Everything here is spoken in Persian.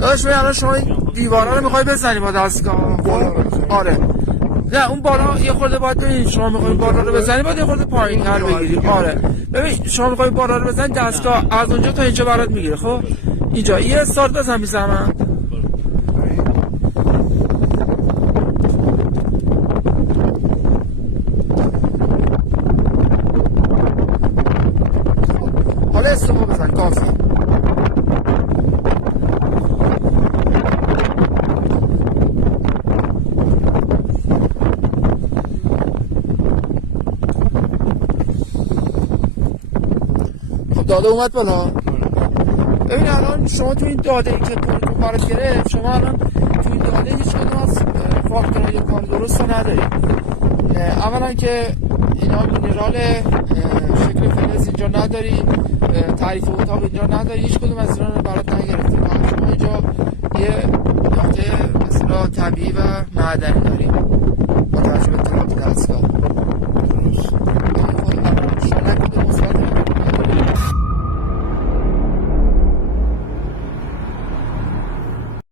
داداش الان شما دیوارا رو میخوای بزنی با دستگاه؟ آره. نه اون بالا یه خورده باید ببین شما میخوای بالا رو بزنی باید یه خورده پایین‌تر بگیری. آره ببین شما میخوای بالا رو بزنی دستگاه از اونجا تا اینجا برات میگیره. خب اینجا یه استارت بزن میزنم. حالا استوپو بزن کافی. داده اومد بالا. ببین الان شما تو این داده ای که پولتون برات گرفت شما الان تو این داده هیچ کدوم از فاکتورهای کار درست رو نداری. اولا که اینا مینرال شکل فلز اینجا نداری، تعریف اتاق اینجا نداری، هیچ کدوم از اینا رو برات نگرفتی. شما اینجا یه نقطه مثلا طبیعی و معدنی داری با توجه به اطلاعات دستگاه.